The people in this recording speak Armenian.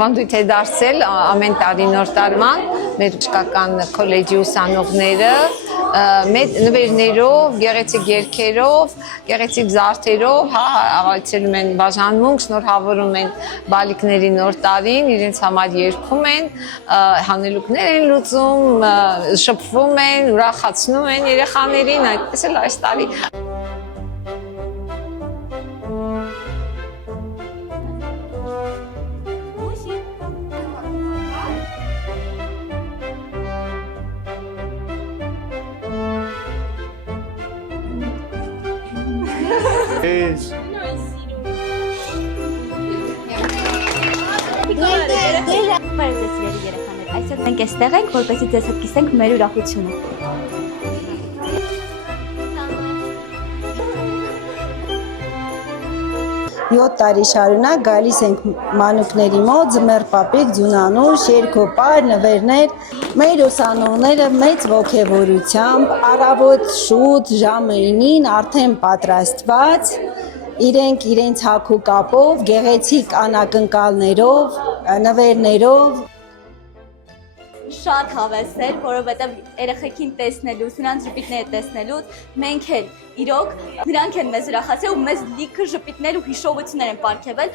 Ավանդույթ է դարձել ամեն տարի նոր տարման մեր ճկական քոլեջի ուսանողները մեծ նվերներով, գեղեցիկ երգերով, գեղեցիկ զարդերով աղացելում են բաժանմունք, շնորհավորում են բալիկների նոր տարին, իրենց համար երգում են, հանելուկներ են լուծում, շփվում են, ուրախացնում են երեխաներին, այդպես էլ այս տարի Այսօր մենք այստեղ ենք, որպեսզի ձեզ հետ կիսենք մեր ուրախությունը։ 7 տարի շարունակ գալիս ենք մանուկների մոտ, ձմեռ պապիկ, ձունանուշ, երգոպար, նվերներ։ Մեր ուսանողները մեծ ոգևորությամբ, առավոտ շուտ ժամը 9-ին արդեն պատրաստված, իրենց հագու կապով, գեղեցիկ անակնկալներով, նվերներով։ Շատ հավես էր, որովհետև երեխեքին տեսնելուց, նրանց ժպիտները տեսնելուց, մենք էլ իրոք նրանք են մեզ ուրախացել ու մեզ լիքը ժպիտներ ու հիշողություններ են պարգևել։